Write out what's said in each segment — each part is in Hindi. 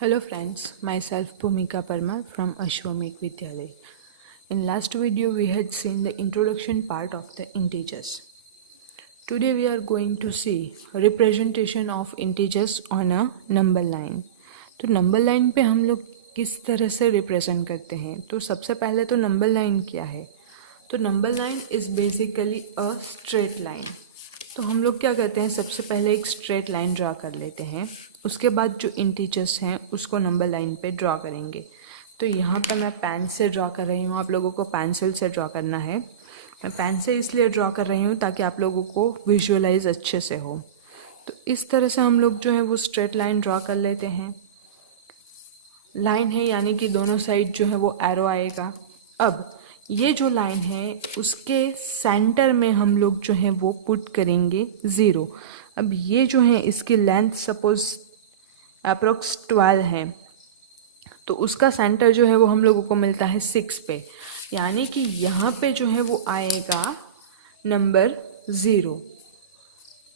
Hello friends, myself Bhumika Parmar from Ashwamekh Vidyalaya. In last video we had seen the introduction part of the integers. Today we are going to see representation of integers on a number line. तो नंबर लाइन पे हम लोग किस तरह से रिप्रेजेंट करते हैं, तो सबसे पहले तो नंबर लाइन क्या है. तो number line is basically a straight line. तो हम लोग क्या करते हैं, सबसे पहले एक स्ट्रेट लाइन ड्रा कर लेते हैं. उसके बाद जो इंटीजर्स हैं उसको नंबर लाइन पे ड्रा करेंगे. तो यहाँ पर मैं पेन से ड्रा कर रही हूँ, आप लोगों को पेंसिल से ड्रा करना है. मैं पेन से इसलिए ड्रा कर रही हूँ ताकि आप लोगों को विजुअलाइज अच्छे से हो. तो इस तरह से हम लोग जो है वो स्ट्रेट लाइन ड्रा कर लेते हैं. लाइन है यानी कि दोनों साइड जो है वो एरो आएगा. अब ये जो लाइन है उसके सेंटर में हम लोग जो है वो पुट करेंगे 0. अब ये जो है इसकी लेंथ सपोज अप्रोक्स 12 है, तो उसका सेंटर जो है वो हम लोगों को मिलता है 6 पे, यानी कि यहाँ पे जो है वो आएगा नंबर 0.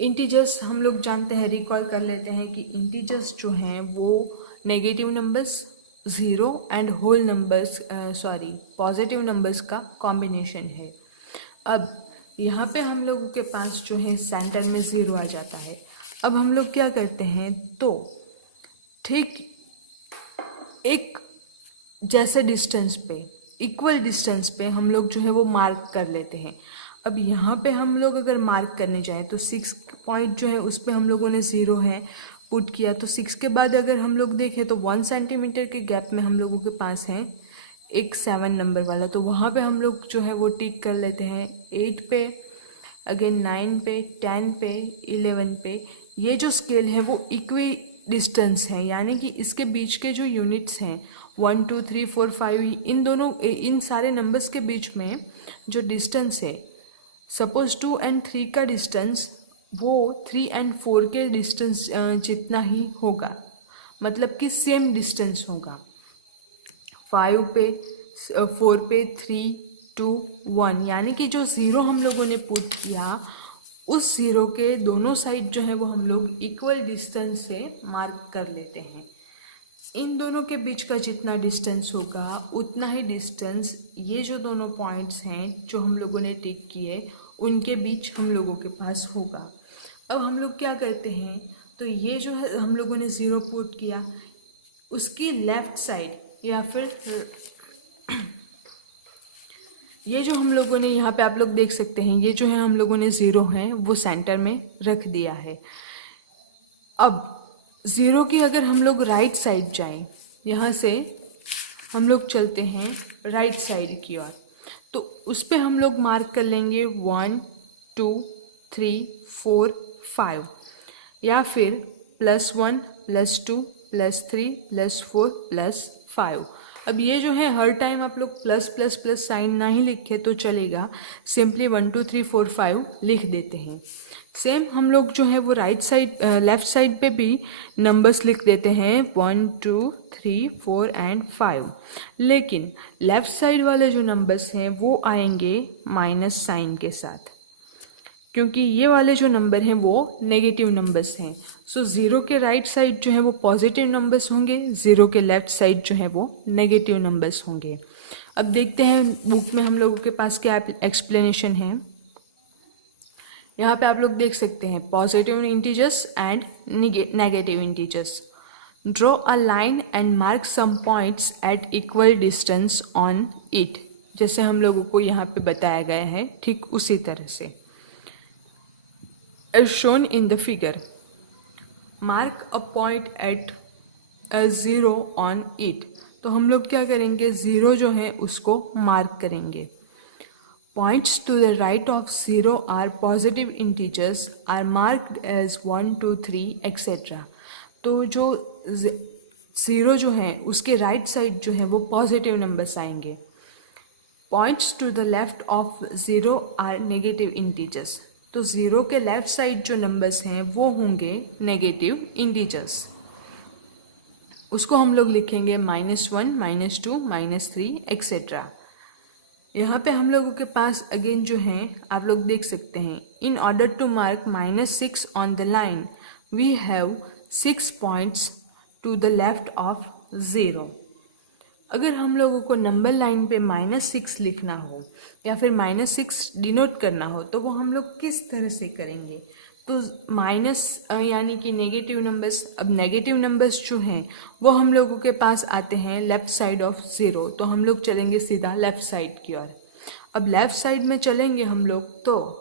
इंटीजर्स हम लोग जानते हैं, रिकॉल कर लेते हैं कि इंटीजर्स जो हैं वो negative numbers, 0 and whole numbers positive numbers का कॉम्बिनेशन है. अब यहाँ पे हम लोगों के पास जो है सेंटर में 0 आ जाता है. अब हम लोग क्या करते हैं, तो ठीक एक जैसे डिस्टेंस पे, इक्वल डिस्टेंस पे हम लोग जो है वो मार्क कर लेते हैं. अब यहाँ पे हम लोग अगर मार्क करने जाएं तो 6 पॉइंट जो है उस पर हम लोगों ने 0 है पुट किया. तो 6 के बाद अगर हम लोग देखें तो 1 सेंटीमीटर के गैप में हम लोगों के पास है एक 7 नंबर वाला. तो वहाँ पे हम लोग जो है वो टिक कर लेते हैं. 8 पे, अगेन 9 पे, 10 पे, 11 पे. ये जो स्केल है वो इक्वी डिस्टेंस है, यानी कि इसके बीच के जो यूनिट्स हैं 1 2 3 4 5, इन सारे नंबर्स के बीच में जो डिस्टेंस है, सपोज 2 एंड 3 का डिस्टेंस वो 3 एंड 4 के डिस्टेंस जितना ही होगा, मतलब कि सेम डिस्टेंस होगा. 5 पे, 4 पे, 3 2 1, यानी कि जो 0 हम लोगों ने पुट किया उस 0 के दोनों साइड जो है वो हम लोग इक्वल डिस्टेंस से मार्क कर लेते हैं. इन दोनों के बीच का जितना डिस्टेंस होगा उतना ही डिस्टेंस ये जो दोनों पॉइंट्स हैं जो हम लोगों ने टिक किए उनके बीच हम लोगों के पास होगा. अब हम लोग क्या करते हैं, तो ये जो है हम लोगों ने 0 पुट किया, उसकी लेफ्ट साइड या फिर ये जो हम लोगों ने यहाँ पे आप लोग देख सकते हैं, ये जो है हम लोगों ने 0 है वो सेंटर में रख दिया है. अब 0 की अगर हम लोग राइट साइड जाएं, यहाँ से हम लोग चलते हैं राइट साइड की ओर, तो उस पर हम लोग मार्क कर लेंगे 1 2 3 4 5, या फिर +1 +2 +3 +4 +5. अब ये जो है हर टाइम आप लोग प्लस प्लस प्लस साइन ना ही लिखे तो चलेगा, सिंपली 1 2 3 4 5 लिख देते हैं. सेम हम लोग जो है वो राइट साइड लेफ्ट साइड पे भी नंबर्स लिख देते हैं 1 2 3 4 एंड 5, लेकिन लेफ्ट साइड वाले जो नंबर्स हैं वो आएंगे माइनस साइन के साथ, क्योंकि ये वाले जो नंबर हैं वो नेगेटिव नंबर्स हैं. सो 0 के राइट साइड जो है वो पॉजिटिव नंबर्स होंगे, 0 के लेफ्ट साइड जो है वो नेगेटिव नंबर्स होंगे. अब देखते हैं बुक में हम लोगों के पास क्या एक्सप्लेनेशन है. यहाँ पे आप लोग देख सकते हैं positive integers and negative integers. Draw a line and mark some points at equal distance on it. जैसे हम लोगों को यहाँ पे बताया गया है ठीक उसी तरह से as shown in the figure. Mark a point at a 0 on it. तो हम लोग क्या करेंगे, 0 जो है उसको मार्क करेंगे. Points to the right of 0 are positive integers are marked as 1 2 3 etc. तो जो 0 जो है उसके राइट साइड जो है वो पॉजिटिव नंबर्स आएंगे. Points to the left of 0 are negative integers. तो 0 के लेफ्ट साइड जो नंबर्स हैं वो होंगे नेगेटिव इंटीजर्स. उसको हम लोग लिखेंगे -1 -2 -3 एक्सेट्रा. यहाँ पे हम लोगों के पास अगेन जो है आप लोग देख सकते हैं, in order to mark -6 on the line we have 6 points to the left of 0। अगर हम लोगों को नंबर लाइन पे -6 लिखना हो या फिर -6 डिनोट करना हो तो वो हम लोग किस तरह से करेंगे? तो माइनस यानी कि नेगेटिव नंबर्स, अब नेगेटिव नंबर्स जो हैं वो हम लोगों के पास आते हैं लेफ्ट साइड ऑफ 0, तो हम लोग चलेंगे सीधा लेफ्ट साइड की ओर। अब लेफ्ट साइड में चलेंगे हम लोग तो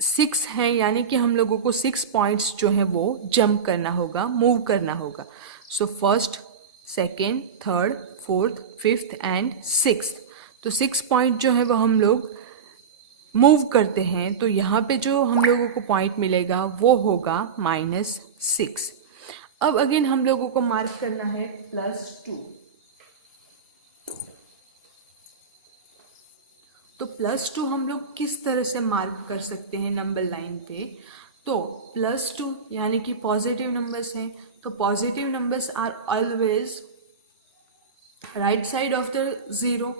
6 हैं, यानी कि हम लोगों को 6 पॉइंट्स जो है वो जंप करना होगा, मूव करना होगा। So first, second, third, fourth, fifth and sixth. तो 6 पॉइंट जो है वो हम लोग मूव करते हैं, तो यहाँ पे जो हम लोगों को पॉइंट मिलेगा वो होगा -6। अब अगेन हम लोगों को मार्क करना है +2। तो +2 हम लोग किस तरह से मार्क कर सकते हैं नंबर लाइन पे? तो +2 यानी कि पॉजिटिव नंबर्स हैं, तो positive numbers are always right side of the 0,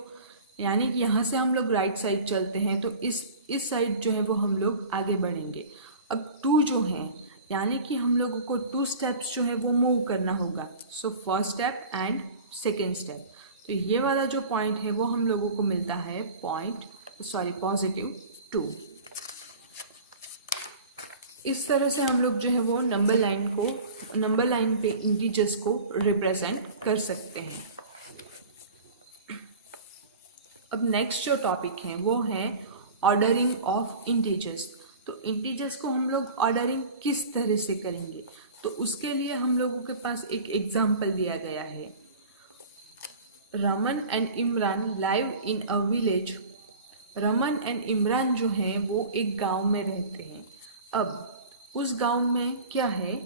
यानी कि यहाँ से हम लोग राइट साइड चलते हैं तो इस साइड जो है वो हम लोग आगे बढ़ेंगे। अब 2 जो है यानी कि हम लोगों को 2 स्टेप्स जो है वो मूव करना होगा। So first step and second step. तो ये वाला जो पॉइंट है वो हम लोगों को मिलता है +2। इस तरह से हम लोग जो है वो नंबर लाइन पे इंटीजर्स को रिप्रेजेंट कर सकते हैं। अब नेक्स्ट जो टॉपिक है वो है ऑर्डरिंग ऑफ इंटीजर्स। तो इंटीजर्स को हम लोग ऑर्डरिंग किस तरह से करेंगे? तो उसके लिए हम लोगों के पास एक एग्जाम्पल दिया गया है। Raman and Imran live in a village. Raman and Imran जो हैं वो एक गांव में रहते हैं। अब उस गांव में क्या है?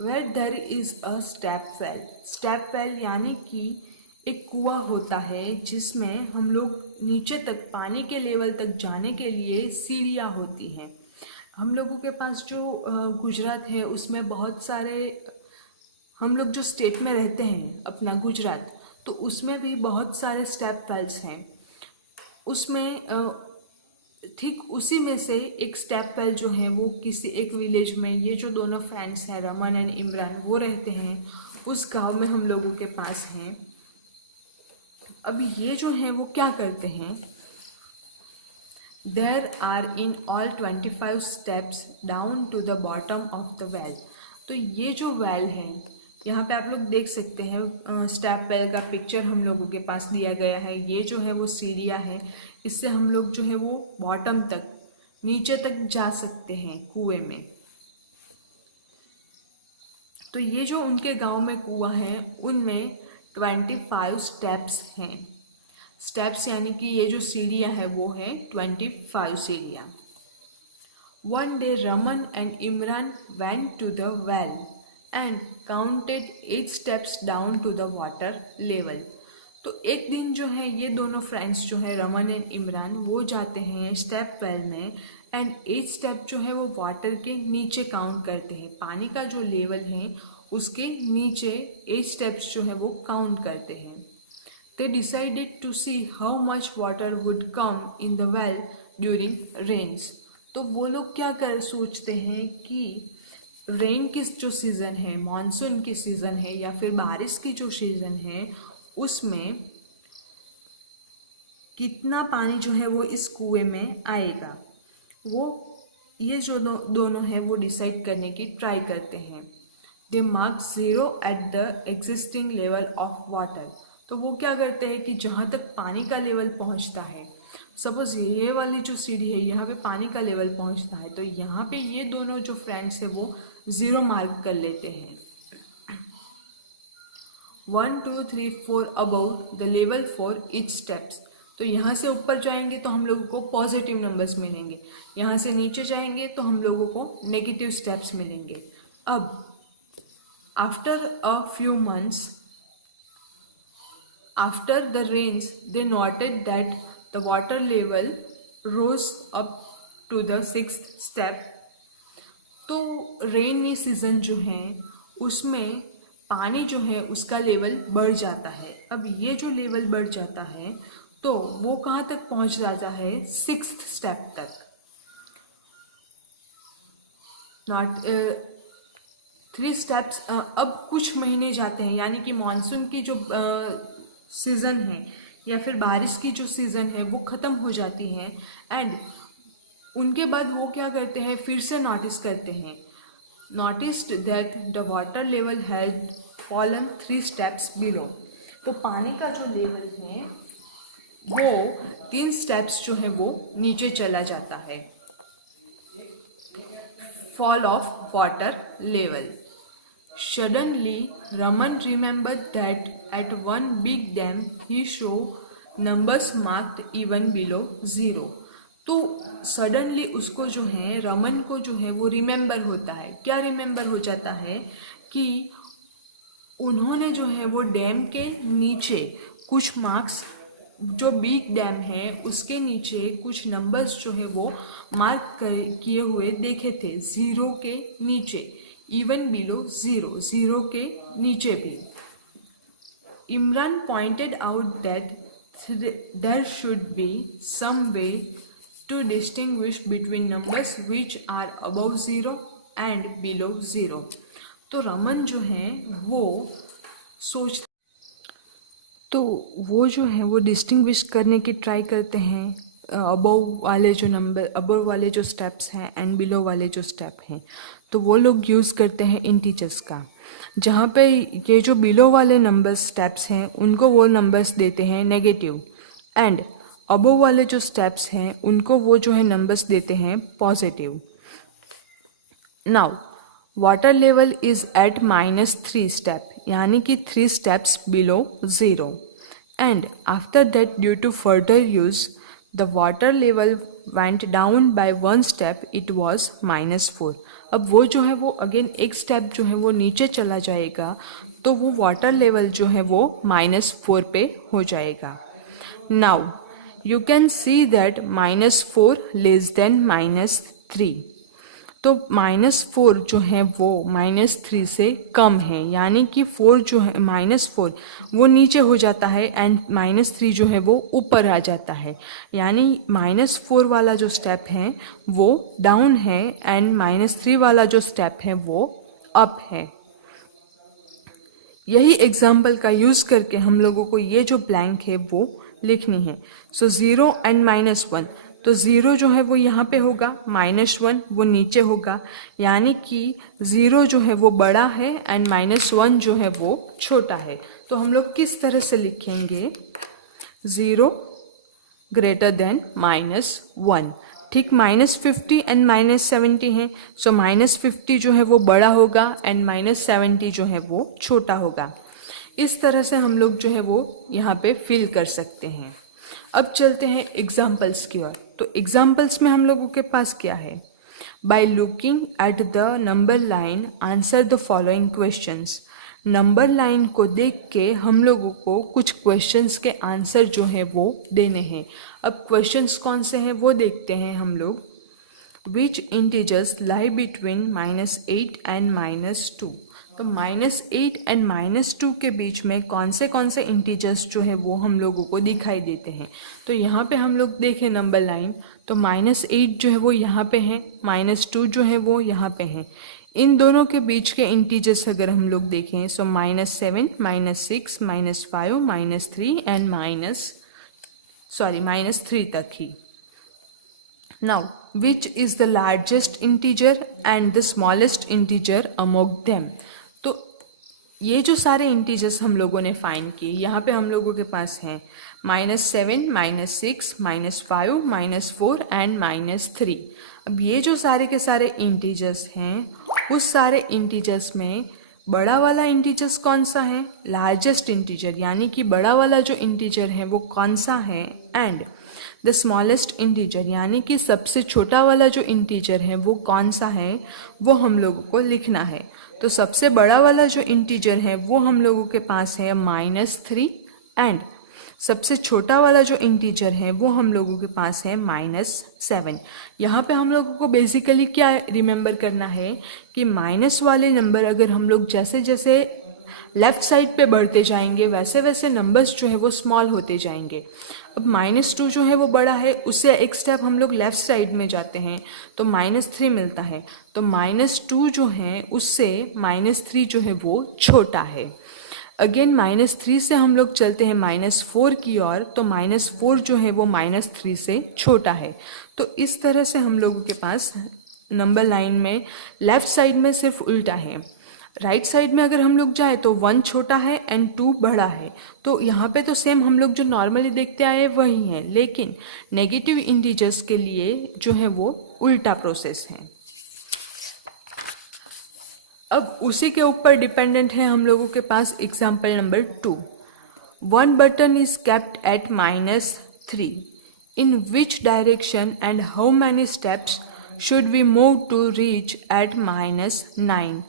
Where there is a step well. Step well यानी कि एक कुआं होता है जिसमें हम लोग नीचे तक, पानी के लेवल तक जाने के लिए सीढ़ियाँ होती हैं। हम लोगों के पास जो गुजरात है उसमें बहुत सारे, हम लोग जो स्टेट में रहते हैं अपना गुजरात, तो उसमें भी बहुत सारे स्टेप वेल्स हैं। उसमें ठीक उसी में से एक स्टेप वेल जो है वो किसी एक विलेज में, ये जो दोनों फ्रेंड्स हैं रमन एंड इमरान, वो रहते हैं उस गांव में हम लोगों के पास हैं। अब ये जो हैं वो क्या करते हैं? There are in all 25 steps down to the bottom of the well. तो ये जो वेल है, यहाँ पे आप लोग देख सकते हैं स्टेप वेल का पिक्चर हम लोगों के पास दिया गया है। ये जो है वो सीढ़ियाँ है, इससे हम लोग जो है वो बॉटम तक, नीचे तक जा सकते हैं कुएं में। तो ये जो उनके गांव में कुआं है उनमें 25 स्टेप्स हैं। स्टेप्स यानी कि ये जो सीढ़ियाँ है वो है 25 सीढ़ियाँ। One day Raman and Imran went to the well and counted 8 steps down to the water level। तो एक दिन जो है ये दोनों फ्रेंड्स जो है रमन एंड इमरान, वो जाते हैं स्टेप वेल में एंड 8 स्टेप जो है वो वाटर के नीचे काउंट करते हैं। पानी का जो लेवल है उसके नीचे 8 स्टेप्स जो है वो काउंट करते हैं। They decided to see how much water would come in the well during rains। तो वो लोग क्या कर सोचते हैं कि रेन किस जो सीज़न है, मानसून की सीज़न है या फिर बारिश की जो सीज़न है, उसमें कितना पानी जो है वो इस कुएं में आएगा। वो ये जो दोनों है वो डिसाइड करने की ट्राई करते हैं। They mark 0 at the existing level of water. तो वो क्या करते हैं कि जहाँ तक पानी का लेवल पहुँचता है, सपोज ये वाली जो सीढ़ी है यहाँ पे पानी का लेवल पहुँचता है, तो यहाँ पे ये दोनों जो फ्रेंड्स है वो 0 मार्क कर लेते हैं। 1 2 3 4 above the level for each steps. तो यहाँ से ऊपर जाएंगे तो हम लोगों को पॉजिटिव नंबर्स मिलेंगे, यहाँ से नीचे जाएंगे तो हम लोगों को नेगेटिव स्टेप्स मिलेंगे। अब after a few months after the rains, they noted that the water level rose up to the 6th step। तो रेनी सीजन जो है उसमें पानी जो है उसका लेवल बढ़ जाता है। अब ये जो लेवल बढ़ जाता है तो वो कहाँ तक पहुँच जाता है? 6th स्टेप तक। नॉट 3 स्टेप्स अब कुछ महीने जाते हैं, यानी कि मानसून की जो सीज़न है या फिर बारिश की जो सीज़न है वो ख़त्म हो जाती है, एंड उनके बाद वो क्या करते हैं, फिर से नोटिस करते हैं, noticed that the water level had fallen 3 steps below. तो पानी का जो लेवल है वो 3 स्टेप्स जो है वो नीचे चला जाता है। Fall of water level. Suddenly, Raman remembered that at one big dam he saw numbers marked even below 0. तो सडनली उसको जो है, रमन को जो है वो रिमेंबर होता है। क्या रिमेंबर हो जाता है कि उन्होंने जो है वो डैम के नीचे कुछ मार्क्स, जो बिग डैम है उसके नीचे कुछ नंबर्स जो है वो मार्क किए हुए देखे थे, 0 के नीचे, इवन बिलो 0, 0 के नीचे भी। Imran pointed out that there should be some way to distinguish between numbers which are above 0 and below 0। तो रमन जो है वो सोच तो वो जो है वो डिस्टिंग्विश करने की ट्राई करते हैं, अबव वाले जो नंबर, अबव वाले जो स्टेप्स हैं एंड बिलो वाले जो स्टेप हैं। तो वो लोग यूज़ करते हैं इंटीजर्स का, जहाँ पे ये जो बिलो वाले नंबर स्टेप्स हैं उनको वो नंबर्स देते हैं नेगेटिव, एंड अबव वाले जो स्टेप्स हैं उनको वो जो है नंबर्स देते हैं positive. Now water level is at -3 step, यानी कि 3 steps below 0, and after that due to further use the water level went down by 1 step, it was -4। अब वो जो है वो अगेन एक स्टेप जो है वो नीचे चला जाएगा, तो वो वाटर लेवल जो है वो -4 पे हो जाएगा। Now you can see that -4 less than -3, तो -4 जो है वो -3 से कम है, यानी कि 4 जो है -4 वो नीचे हो जाता है एंड -3 जो है वो ऊपर आ जाता है, यानी -4 वाला जो स्टेप है वो डाउन है एंड -3 वाला जो स्टेप है वो अप है। यही एग्जाम्पल का यूज़ करके हम लोगों को ये जो ब्लैंक है वो लिखनी है। सो 0 एंड -1, तो 0 जो है वो यहाँ पे होगा, -1 वो नीचे होगा, यानी कि 0 जो है वो बड़ा है एंड -1 जो है वो छोटा है। तो हम लोग किस तरह से लिखेंगे, 0 ग्रेटर देन -1। ठीक, -50 एंड -70 है, सो -50 जो है वो बड़ा होगा एंड -70 जो है वो छोटा होगा। इस तरह से हम लोग जो है वो यहाँ पे फिल कर सकते हैं। अब चलते हैं एग्जाम्पल्स की ओर। तो एग्जाम्पल्स में हम लोगों के पास क्या है, by looking at the number line answer the following questions. Number line को देख के हम लोगों को कुछ क्वेश्चंस के आंसर जो है वो देने हैं। अब क्वेश्चंस कौन से हैं वो देखते हैं हम लोग। विच इंटीजर्स लाई बिटवीन -8 एंड -2, तो -8 एंड -2 के बीच में कौन से इंटीजर्स जो है वो हम लोगों को दिखाई देते हैं। तो यहाँ पे हम लोग देखें नंबर लाइन, तो -8 जो है वो यहाँ पे है, -2 जो है वो यहाँ पे है। इन दोनों के बीच के इंटीजर्स अगर हम लोग देखें, सो -7, -6, -5, -3 एंड -3 तक ही। Now, which is the largest integer and the smallest integer among them? तो ये जो सारे इंटीजर्स हम लोगों ने फाइंड किए, यहाँ पे हम लोगों के पास हैं -7, -6, -5, -4 एंड -3। अब ये जो सारे के सारे इंटीजर्स हैं, उस सारे इंटीजर्स में बड़ा वाला इंटीजर्स कौन सा है, लार्जेस्ट इंटीजर, यानी कि बड़ा वाला जो इंटीजर है वो कौन सा है, एंड द स्मॉलेस्ट इंटीजर, यानी कि सबसे छोटा वाला जो इंटीजर है वो कौन सा है, वो हम लोगों को लिखना है। तो सबसे बड़ा वाला जो इंटीजर है वो हम लोगों के पास है -3, एंड सबसे छोटा वाला जो इंटीजर है वो हम लोगों के पास है -7। यहाँ पे हम लोगों को बेसिकली क्या रिमेंबर करना है कि माइनस वाले नंबर अगर हम लोग जैसे जैसे लेफ़्ट साइड पे बढ़ते जाएंगे वैसे वैसे नंबर्स जो है वो स्मॉल होते जाएंगे। अब -2 जो है वो बड़ा है, उससे एक स्टेप हम लोग लेफ़्ट साइड में जाते हैं तो -3 मिलता है। तो -2 जो है उससे -3 जो है वो छोटा है। अगेन -3 से हम लोग चलते हैं -4 की ओर, तो -4 जो है वो -3 से छोटा है। तो इस तरह से हम लोगों के पास नंबर लाइन में लेफ़्ट साइड में सिर्फ उल्टा है। राइट साइड में अगर हम लोग जाए तो 1 छोटा है एंड 2 बड़ा है। तो यहाँ पे तो सेम हम लोग जो नॉर्मली देखते आए वही है, लेकिन नेगेटिव इंटीजर्स के लिए जो है वो उल्टा प्रोसेस है। अब उसी के ऊपर डिपेंडेंट है हम लोगों के पास example number 2। 1 button is kept at -3, in which direction and how many steps should we move to reach at -9।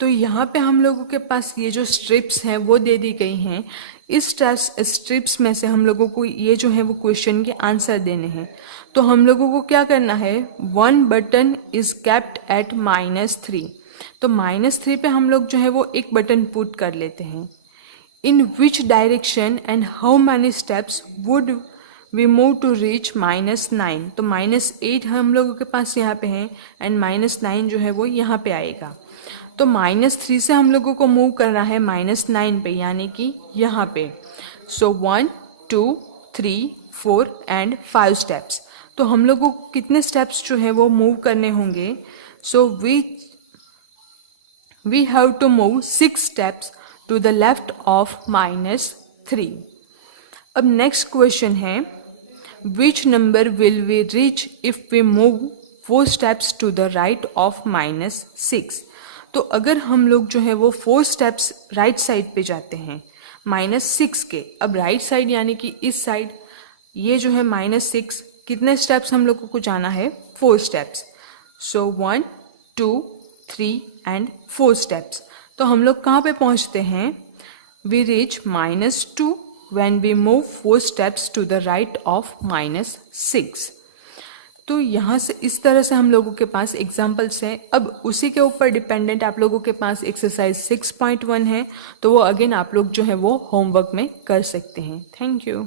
तो यहाँ पे हम लोगों के पास ये जो स्ट्रिप्स हैं वो दे दी गई हैं। इस स्ट्रिप्स में से हम लोगों को ये जो है वो क्वेश्चन के आंसर देने हैं। तो हम लोगों को क्या करना है, 1 बटन इज केप्ट एट -3, तो -3 पे हम लोग जो है वो एक बटन पुट कर लेते हैं। In which direction and how many steps would we move to reach -9, तो -8 हम लोगों के पास यहाँ पे है एंड -9 जो है वो यहाँ पे आएगा। तो -3 से हम लोगों को मूव करना है -9 पे, यानी कि यहाँ पे। सो 1 2 3 4 एंड 5 स्टेप्स। तो हम लोगों को कितने स्टेप्स जो है वो मूव करने होंगे? सो we have to move 6 steps to the left of -3. अब नेक्स्ट क्वेश्चन है, which number will we reach if we move 4 steps to the right of -6? तो अगर हम लोग जो है वो 4 स्टेप्स राइट साइड पे जाते हैं -6 के, अब राइट साइड यानी कि इस साइड, ये जो है -6, कितने स्टेप्स हम लोगों को जाना है? 4 स्टेप्स। So 1 2 3 and 4 steps. तो हम लोग कहाँ पे पहुँचते हैं? We reach -2 when we move 4 steps to the right of -6। तो यहाँ से इस तरह से हम लोगों के पास एग्जाम्पल्स हैं। अब उसी के ऊपर डिपेंडेंट आप लोगों के पास एक्सरसाइज 6.1 है, तो वो अगेन आप लोग जो है वो होमवर्क में कर सकते हैं। Thank you.